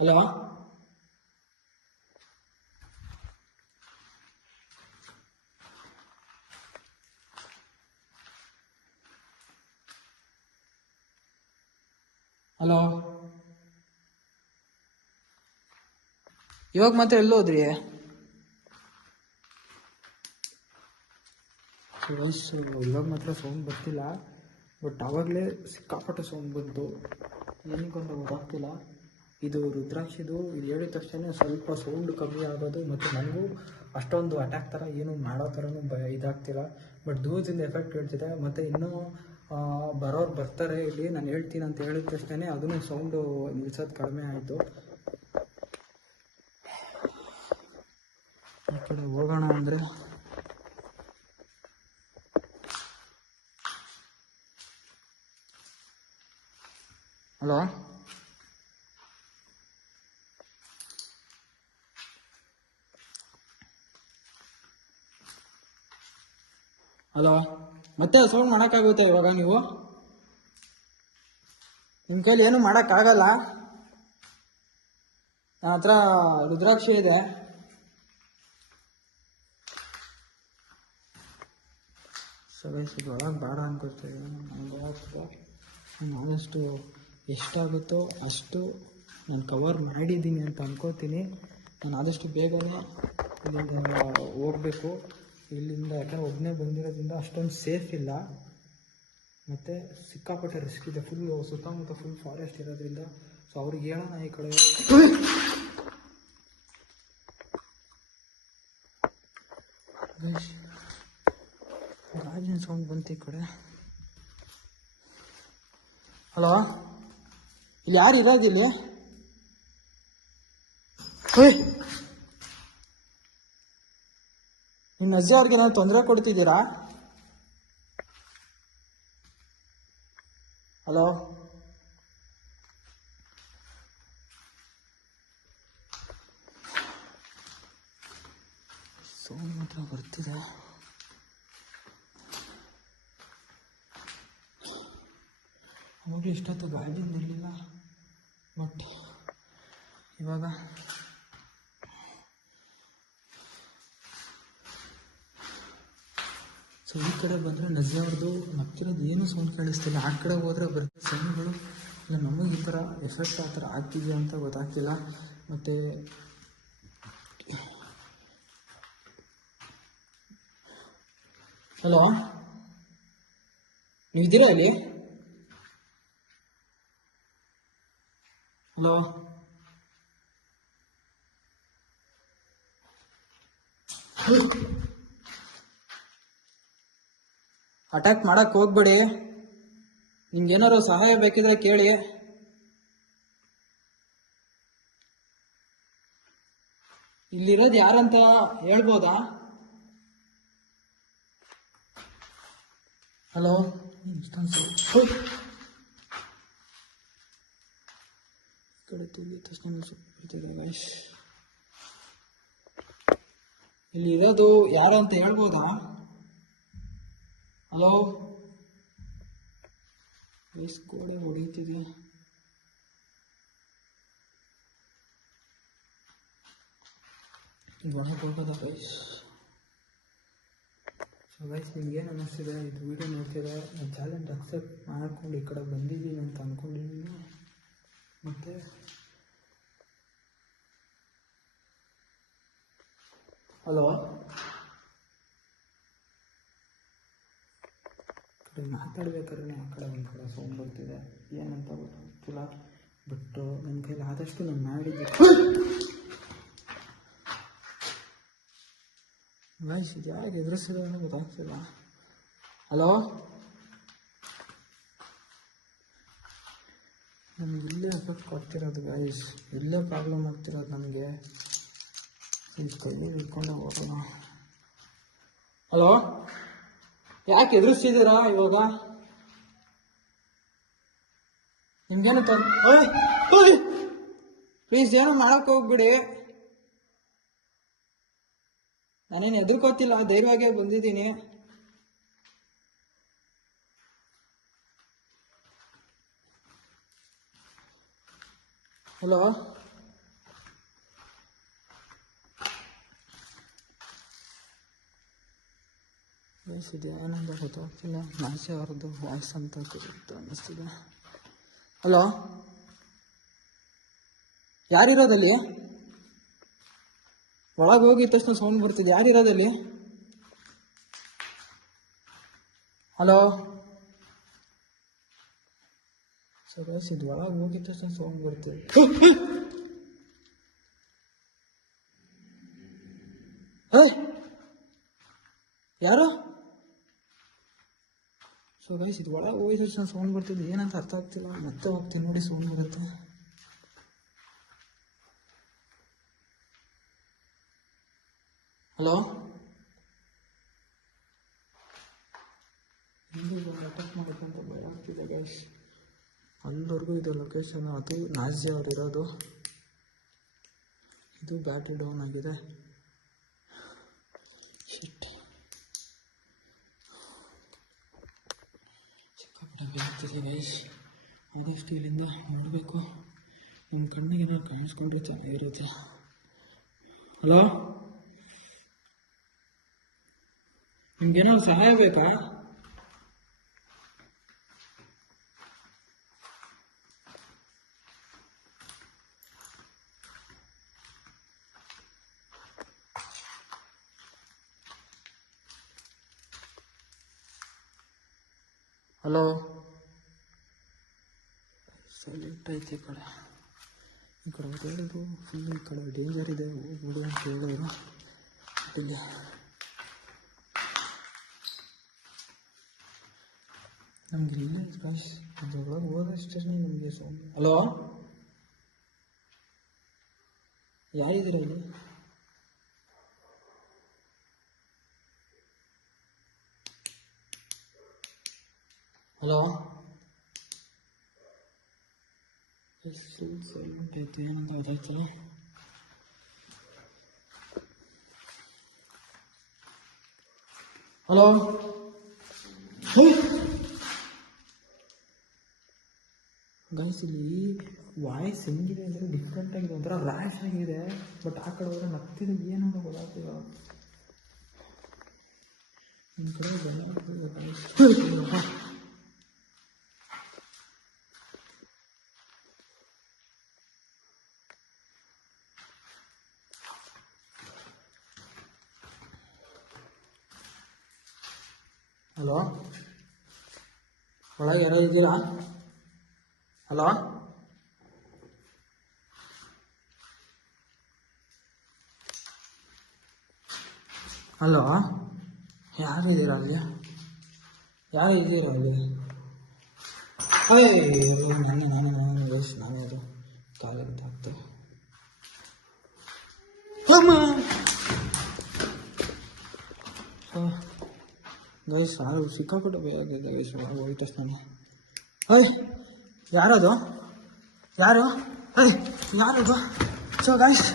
ಹಲೋ. ಹಲೋ, ಇವಾಗ ಮಾತ್ರ ಎಲ್ಲೋದ್ರಿ? ಇವಾಗ ಮಾತ್ರ ಸೌಂಡ್ ಬರ್ತಿಲ್ಲ, ಬಟ್ ಆವಾಗಲೇ ಸಿಕ್ಕಾಪಟ್ಟೆ ಸೌಂಡ್ ಬಂತು, ಏನಕ್ಕಂತ ಗೊತ್ತಾಗ್ತಿಲ್ಲ. ಇದು ರುದ್ರಾಕ್ಷಿದು, ಇದು ಹೇಳಿದ ತಕ್ಷಣ ಸ್ವಲ್ಪ ಸೌಂಡ್ ಕಮ್ಮಿ ಆಗೋದು, ಮತ್ತು ನನಗೂ ಅಷ್ಟೊಂದು ಅಟ್ಯಾಕ್ ಥರ ಏನು ಮಾಡೋ ಥರನೂ ಇದಾಗ್ತಿಲ್ಲ, ಬಟ್ ದೂರದಿಂದ ಎಫೆಕ್ಟ್ ಹೇಳ್ತಿದೆ. ಮತ್ತು ಇನ್ನೂ ಬರೋರು ಬರ್ತಾರೆ ಇಲ್ಲಿ, ನಾನು ಹೇಳ್ತೀನಿ ಅಂತ ಹೇಳಿದ ತಕ್ಷಣ ಅದನ್ನು ಸೌಂಡು ನಿಲ್ಸೋದು ಕಡಿಮೆ ಆಯಿತು. ಈ ಕಡೆ ಹೋಗೋಣ ಅಂದರೆ ಹಲೋ ಹಲೋ ಮತ್ತೆ ಸೌಂಡ್ ಮಾಡೋಕ್ಕಾಗುತ್ತೆ ಇವಾಗ ನೀವು? ನಿಮ್ಮ ಕೈಲಿ ಏನು ಮಾಡೋಕ್ಕಾಗಲ್ಲ. ನನ್ನ ಹತ್ರ ರುದ್ರಾಕ್ಷಿ ಇದೆ. ಇದು ಒಳಗೆ ಬೇಡ ಅನ್ಕೊಳ್ತೀವಿ. ನಾನು ಆದಷ್ಟು ಎಷ್ಟಾಗುತ್ತೋ ಅಷ್ಟು ನಾನು ಕವರ್ ಮಾಡಿದ್ದೀನಿ ಅಂತ ಅನ್ಕೋತೀನಿ. ನಾನು ಆದಷ್ಟು ಬೇಗನೆ ಇಲ್ಲಿಂದ ಹೋಗಬೇಕು ಇಲ್ಲಿಂದ, ಯಾಕಂದರೆ ಒಬ್ಬನೇ ಬಂದಿರೋದ್ರಿಂದ ಅಷ್ಟೊಂದು ಸೇಫ್ ಇಲ್ಲ, ಮತ್ತು ಸಿಕ್ಕಾಪಟ್ಟೆ ರಿಸ್ಕ್ ಇದೆ. ಫುಲ್ ಸುತ್ತಮುತ್ತ ಫುಲ್ ಫಾರೆಸ್ಟ್ ಇರೋದ್ರಿಂದ. ಸೊ ಅವ್ರಿಗೆ ಹೇಳೋಣ ಈ ಕಡೆ ಗಾಜಿನ ಸೌಂಡ್ ಬಂತು ಈ ಕಡೆ. ಹಲೋ, ಇಲ್ಲಿ ಯಾರು ಇರೋದಿಲ್ಲ? ನಿಮ್ಮ ಅಜ್ಜಿ ಅವ್ರಿಗೆ ನಾನು ತೊಂದರೆ ಕೊಡ್ತಿದ್ದೀರಾ? ಹಲೋ, ಸೌಂಡ್ ಮಾತ್ರ ಬರ್ತಿದೆ. ಅವಾಗಲೂ ಇಷ್ಟೊತ್ತು ಗಾಜಿಂದ ಇರಲಿಲ್ಲ, ಬಟ್ ಇವಾಗ ಸೊ ಈ ಕಡೆ ಬಂದರೆ ನಜ್ಜೆ ಅವ್ರದ್ದು ನಕ್ಕಿರೋದು ಏನೂ ಸೌಂಡ್ ಕೇಳಿಸ್ತಿಲ್ಲ. ಆ ಕಡೆ ಹೋದರೆ ಬರುತ್ತೆ ಸೌಂಡ್ಗಳು. ಇಲ್ಲ ನಮಗೆ ಈ ಥರ ಎಫೆಕ್ಟ್ ಆ ಥರ ಆಗ್ತಿದೆಯಾ ಅಂತ ಗೊತ್ತಾಗ್ತಿಲ್ಲ. ಮತ್ತು ಹಲೋ, ನೀವಿದ್ದೀರಾ ಇಲ್ಲಿ? ಹಲೋ, ಅಟ್ಯಾಕ್ ಮಾಡಕ್ಕೆ ಹೋಗ್ಬೇಡಿ. ನಿಮ್ಗೇನಾರು ಸಹಾಯ ಬೇಕಿದ್ರೆ ಕೇಳಿ. ಇಲ್ಲಿರೋದು ಯಾರಂತ ಹೇಳ್ಬೋದಾ? ಹಲೋ, ಕಡೆ ತುಗಿ ತಕ್ಷಣ ಗೈಸ್, ಇಲ್ಲಿ ಇರೋದು ಯಾರು ಅಂತ ಹೇಳ್ಬೋದಾ? ಹಲೋ, ಎಷ್ಟು ಗೋಡೆ ಹೊಡೀತಿದೆ. ಒಳಗೆ ಹೋಗೋದ ಗೈಸ್? ಸೊ ಗೈಸ್, ನಿಮ್ಗೇನು ಅನ್ನಿಸ್ತಿದೆ ಇದು ವಿಡಿಯೋ ನೋಡ್ತಿದೆ? ನಾನು ಚಾಲೆಂಜ್ ಅಕ್ಸೆಪ್ಟ್ ಮಾಡ್ಕೊಂಡು ಈ ಕಡೆ ಬಂದಿದ್ದೀನಿ ಅಂತ ಅಂದ್ಕೊಂಡಿದ್ದೀನಿ. ಮತ್ತು ಹಲೋ, ಮಾತಾಡ್ಬೇಕಾದ್ರೆ ಆ ಕಡೆ ಒಂದು ಕಡೆ ಸೌಂಡ್ ಬರ್ತಿದೆ, ಏನಂತ ಗೊತ್ತಿಲ್ಲ. ಬಟ್ ನನ್ನ ಕೈಲಿ ಆದಷ್ಟು ನಾನು ಮಾಡಿದ್ದೆ. ಗೈಸ್, ಇದು ಯಾರು ಎದುರಿಸಿದೆ ಅನ್ನೋ ಗೊತ್ತಾಗ್ತಿಲ್ಲ. ಹಲೋ, ನಮ್ಗೆ ಇಲ್ಲೇ ಎಫೆಕ್ಟ್ ಕೊಡ್ತಿರೋದು ಗೈಸ್, ಇಲ್ಲೇ ಪ್ರಾಬ್ಲಮ್ ಆಗ್ತಿರೋದು ನಮಗೆ. ಇದು ಕೈಲಿ ಹಿಡ್ಕೊಂಡು ಹೋಗೋಣ. ಹಲೋ, ಯಾಕೆ ಎದುರಿಸ್ತಿದ್ದೀರಾ ಇವಾಗ? ನಿಮ್ಗೇನು ಪ್ಲೀಸ್ ಏನು ಮಾಡಕ್ಕೆ ಹೋಗ್ಬಿಡಿ. ನಾನೇನು ಎದುರ್ಕೋತಿಲ್ಲ, ಧೈರ್ಯವಾಗೇ ಬಂದಿದ್ದೀನಿ. ಹಲೋ, ವಯಸ್ಸಿದೆ ಏನಂತ ಗೊತ್ತಾಗ್ತಿಲ್ಲ. ನಾಸೆ ಅವ್ರದ್ದು ವಾಯ್ಸ್ ಅಂತ ಅನ್ನಿಸ್ತಿದೆ. ಹಲೋ, ಯಾರಿರೋದಲ್ಲಿ? ಒಳಗೆ ಹೋಗಿದ ತಕ್ಷಣ ಸೌಂಡ್ ಬರ್ತಿದೆ. ಯಾರಿರೋದಲ್ಲಿ? ಹಲೋ, ಸೊ ಗೈಸ್, ಇದು ಒಳಗೆ ಹೋಗಿದ ತಕ್ಷಣ ಸೌಂಡ್ ಬರ್ತಿದೆ. ಯಾರು? ಸೊ ಗೈಸ್, ಇದು ಒಳಗೆ ಹೋಗಿದ ತಕ್ಷಣ ಸೌಂಡ್ ಬರ್ತಿದೆ, ಏನಂತ ಅರ್ಥ ಆಗ್ತಿಲ್ಲ. ಮತ್ತೆ ಹೋಗ್ತೀನಿ ನೋಡಿ, ಸೌಂಡ್ ಬರುತ್ತೆ. ಹಲೋ, ಹಿಂಗೆ ಅಟ್ಯಾಕ್ ಮಾಡೋಕ್ಕಂತ ಭಯ ಆಗ್ತಿದೆ ಗೈಸ್. ಅಲ್ಲಿವರೆಗೂ ಇದೆ ಲೊಕೇಶನ್. ಅದು ನಾಜಿ ಅವ್ರು ಇರೋದು. ಇದು ಬ್ಯಾಟ್ರಿ ಡೌನ್ ಆಗಿದೆ. ಶಿಟ್, ಸಿಕ್ಕಾಪಟ್ಟೆ ಬೇಯ್ತಿದೆ ಗೈಸ್. ಆದಷ್ಟು ಇಲ್ಲಿಂದ ಹೊರಡಬೇಕು. ನಮ್ಮ ಕಣ್ಣಿಗೆ ಏನಾದ್ರು ಕಾಣಿಸ್ಕೊಂಡ್ರೆ ಚೆನ್ನಾಗಿರುತ್ತೆ. ಹಲೋ, ನಿಮ್ಗೇನಾದ್ರು ಸಹಾಯ ಬೇಕಾ? ಹಲೋ, ಸೈಲೆಂಟ್ ಐತೆ ಈ ಕಡೆ ಹೇಳಿದ್ರು. ಫುಲ್ ಈ ಕಡೆ ಡೇಂಜರ್ ಇದೆ, ಹೋಗ್ಬಿಡು ಅಂತ ಹೇಳಿದ್ರು. ಇಲ್ಲಿ ನಮ್ಗೆ ಇಲ್ಲೇ ಕಾಶ್ ಅದ್ರೊಳಗೆ ಹೋದಷ್ಟೇ ನಮಗೆ ಸೌಂಡ್. ಹಲೋ, ಯಾರಿದ್ದೀರ ಇಲ್ಲಿ? ಹಲೋ, ಫುಲ್ ಸೈಲೆಂಟ್ ಐತೆ, ಏನಂತ ಗೊತ್ತಾಯ್ತಲ್ಲ. ಹಲೋ, ಗೈಸ್ ಇಲ್ಲಿ ವಾಯ್ಸ್ ಹೆಂಗಿದೆ ಅಂದರೆ ಡಿಫ್ರೆಂಟ್ ಆಗಿದೆ, ಒಂಥರ ರ್ಯಾಶ್ ಆಗಿದೆ. ಬಟ್ ಆ ಕಡೆ ಹೋದ್ರೆ ನಗ್ತಿದೆ, ಏನು ಗೊತ್ತಾಗ್ತಿಲ್ಲ. ನಿಮ್ಮ ಕಡೆ ಹಲೋ, ಒಳಗೆ ಯಾರೋ ಇದ್ದೀರಾ? ಹಲೋ, ಹಲೋ, ಯಾರು ಇದ್ದೀರಾ ಅಲ್ಲಿ? ಯಾರು ಇದ್ದೀರಾ ಅಲ್ಲಿ? ನಾನು ವಯಸ್ಸು ನಾನೇ ಅದು ಕಾಲಂತ ಆಗ್ತದೆ. ಗೈಸ್ ಸಾರು ಸಿಕ್ಕಾಪಟ್ಟೆ ಬೇಕಾಗಿದೆ ಗೈಸ್. ಹೋಯ್ತು ತಕ್ಷಣ ಯಾರದು? ಯಾರು? ಯಾರದು? ಸೊ ಗೈಸ್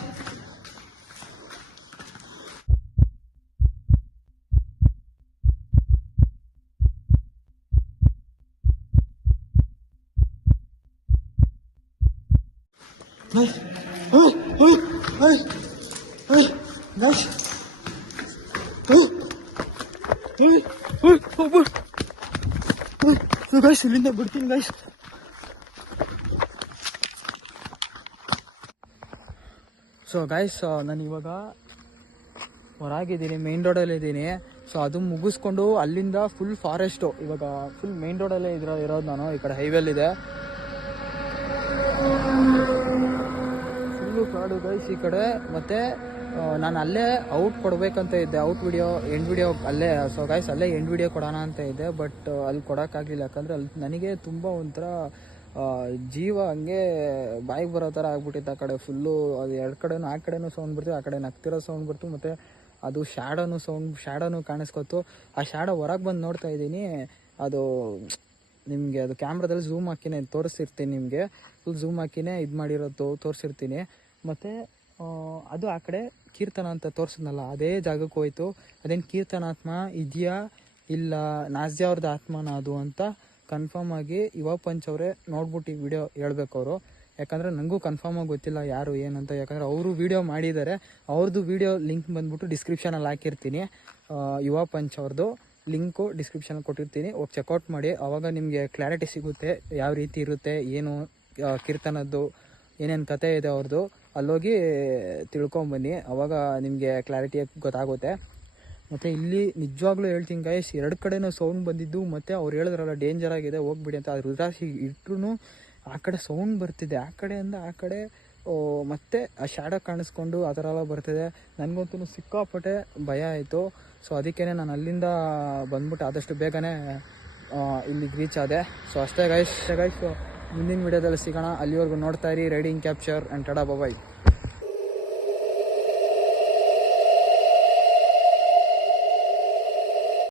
ಗೈಸ್ ಇಲ್ಲಿಂದ ಬಿಡ್ತೀನಿ ಗೈಸ್. ಸೊ ಗೈಸ್ ನಾನು ಇವಾಗ ಹೊರಾಗಿದ್ದೀನಿ, ಮೇನ್ ರೋಡಲ್ಲಿದ್ದೀನಿ. ಸೊ ಅದು ಮುಗಿಸ್ಕೊಂಡು ಅಲ್ಲಿಂದ ಫುಲ್ ಫಾರೆಸ್ಟು. ಇವಾಗ ಫುಲ್ ಮೇನ್ ರೋಡಲ್ಲೇ ಇರೋದು ನಾನು. ಈ ಕಡೆ ಹೈವೇಲಿದೆ, ಫುಲ್ಲು ಕಾಡು ಗೈಸ್ ಈ ಕಡೆ. ಮತ್ತು ನಾನು ಅಲ್ಲೇ ಔಟ್ ಕೊಡಬೇಕಂತ ಇದ್ದೆ, ಎಂಡ್ ವಿಡಿಯೋ ಅಲ್ಲೇ. ಸೊ ಗೈಸ್ ಅಲ್ಲೇ ಎಂಡ್ ವಿಡಿಯೋ ಕೊಡೋಣ ಅಂತ ಇದ್ದೆ, ಬಟ್ ಅಲ್ಲಿ ಕೊಡೋಕ್ಕಾಗಲಿಲ್ಲ. ಯಾಕಂದರೆ ಅಲ್ಲಿ ನನಗೆ ತುಂಬ ಒಂಥರ ಜೀವ ಹಂಗೆ ಬಾಯಿಗೆ ಬರೋ ಥರ ಆಗ್ಬಿಟ್ಟಿತ್ತು. ಆ ಕಡೆ ಫುಲ್ಲು ಅದು ಎರಡು ಕಡೆನೂ, ಆ ಕಡೆನೂ ಸೌಂಡ್ ಬರ್ತೀವಿ, ಆ ಕಡೆ ನಗ್ತಿರೋ ಸೌಂಡ್ ಬರ್ತು. ಮತ್ತು ಅದು ಶ್ಯಾಡೋನು ಕಾಣಿಸ್ಕೊತು. ಆ ಶ್ಯಾಡೋ ಹೊರಗೆ ಬಂದು ನೋಡ್ತಾ ಇದ್ದೀನಿ. ಅದು ನಿಮಗೆ ಅದು ಕ್ಯಾಮ್ರಾದಲ್ಲಿ ಝೂಮ್ ಹಾಕಿನೇ ತೋರಿಸಿರ್ತೀನಿ, ನಿಮಗೆ ಫುಲ್ ಝೂಮ್ ಹಾಕಿನೇ ಇದು ಮಾಡಿರೋದು ತೋರಿಸಿರ್ತೀನಿ. ಮತ್ತು ಅದು ಆ ಕಡೆ ಕೀರ್ತನ ಅಂತ ತೋರಿಸಿದ್ನಲ್ಲ, ಅದೇ ಜಾಗಕ್ಕೆ ಹೋಯ್ತು. ಅದೇನು ಕೀರ್ತನಾತ್ಮ ಇದೆಯಾ ಇಲ್ಲ ನಾಜ್ಯಾ ಅವ್ರದ್ದು ಆತ್ಮನ ಅದು ಅಂತ ಕನ್ಫರ್ಮ್ ಆಗಿ ಯುವ ಪಂಚ್ ಅವರೇ ನೋಡ್ಬಿಟ್ಟು ಈ ವಿಡಿಯೋ ಹೇಳ್ಬೇಕು ಅವರು. ಯಾಕಂದರೆ ನನಗೂ ಕನ್ಫರ್ಮ್ ಆಗಿ ಗೊತ್ತಿಲ್ಲ ಯಾರು ಏನಂತ. ಯಾಕಂದರೆ ಅವರು ವಿಡಿಯೋ ಮಾಡಿದ್ದಾರೆ, ಅವ್ರದ್ದು ವಿಡಿಯೋ ಲಿಂಕ್ ಬಂದ್ಬಿಟ್ಟು ಡಿಸ್ಕ್ರಿಪ್ಷನಲ್ಲಿ ಹಾಕಿರ್ತೀನಿ. ಯುವ ಪಂಚ್ ಅವ್ರದ್ದು ಲಿಂಕು ಡಿಸ್ಕ್ರಿಪ್ಷನಲ್ಲಿ ಕೊಟ್ಟಿರ್ತೀನಿ, ಹೋಗಿ ಚೆಕ್ಔಟ್ ಮಾಡಿ. ಆವಾಗ ನಿಮಗೆ ಕ್ಲಾರಿಟಿ ಸಿಗುತ್ತೆ ಯಾವ ರೀತಿ ಇರುತ್ತೆ, ಏನು ಕೀರ್ತನದ್ದು ಏನೇನು ಕತೆ ಇದೆ ಅವ್ರದ್ದು. ಅಲ್ಲೋಗಿ ತಿಳ್ಕೊಂಬನ್ನಿ, ಆವಾಗ ನಿಮಗೆ ಕ್ಲಾರಿಟಿಯಾಗಿ ಗೊತ್ತಾಗುತ್ತೆ. ಮತ್ತು ಇಲ್ಲಿ ನಿಜವಾಗ್ಲೂ ಹೇಳ್ತೀನಿ ಗೈಸ್, ಎರಡು ಕಡೆನೂ ಸೌಂಡ್ ಬಂದಿದ್ದು. ಮತ್ತು ಅವ್ರು ಹೇಳಿದ್ರಲ್ಲ ಡೇಂಜರ್ ಆಗಿದೆ ಹೋಗ್ಬಿಡಿ ಅಂತ, ಅದು ರುದ್ರಾಕ್ಷಿ ಇಟ್ಟರು ಆ ಕಡೆ ಸೌಂಡ್ ಬರ್ತಿದೆ, ಆ ಕಡೆಯಿಂದ ಆ ಕಡೆ. ಮತ್ತು ಆ ಶ್ಯಾಡೋ ಕಾಣಿಸ್ಕೊಂಡು ಆ ಥರ ಎಲ್ಲ ಬರ್ತಿದೆ. ನನಗಂತೂ ಸಿಕ್ಕಾಪಟ್ಟೆ ಭಯ ಆಯಿತು. ಸೊ ಅದಕ್ಕೇ ನಾನು ಅಲ್ಲಿಂದ ಬಂದ್ಬಿಟ್ಟು ಆದಷ್ಟು ಬೇಗನೆ ಇಲ್ಲಿಗೆ ರೀಚ್ ಆದೆ. ಸೊ ಅಷ್ಟೇ ಗೈಸ್. ಮುಂದಿನ ವಿಡಿಯೋದಲ್ಲಿ ಸಿಗೋಣ. ಅಲ್ಲಿವರೆಗೂ ನೋಡ್ತಾ ಇರಿ riding capture and tada bye.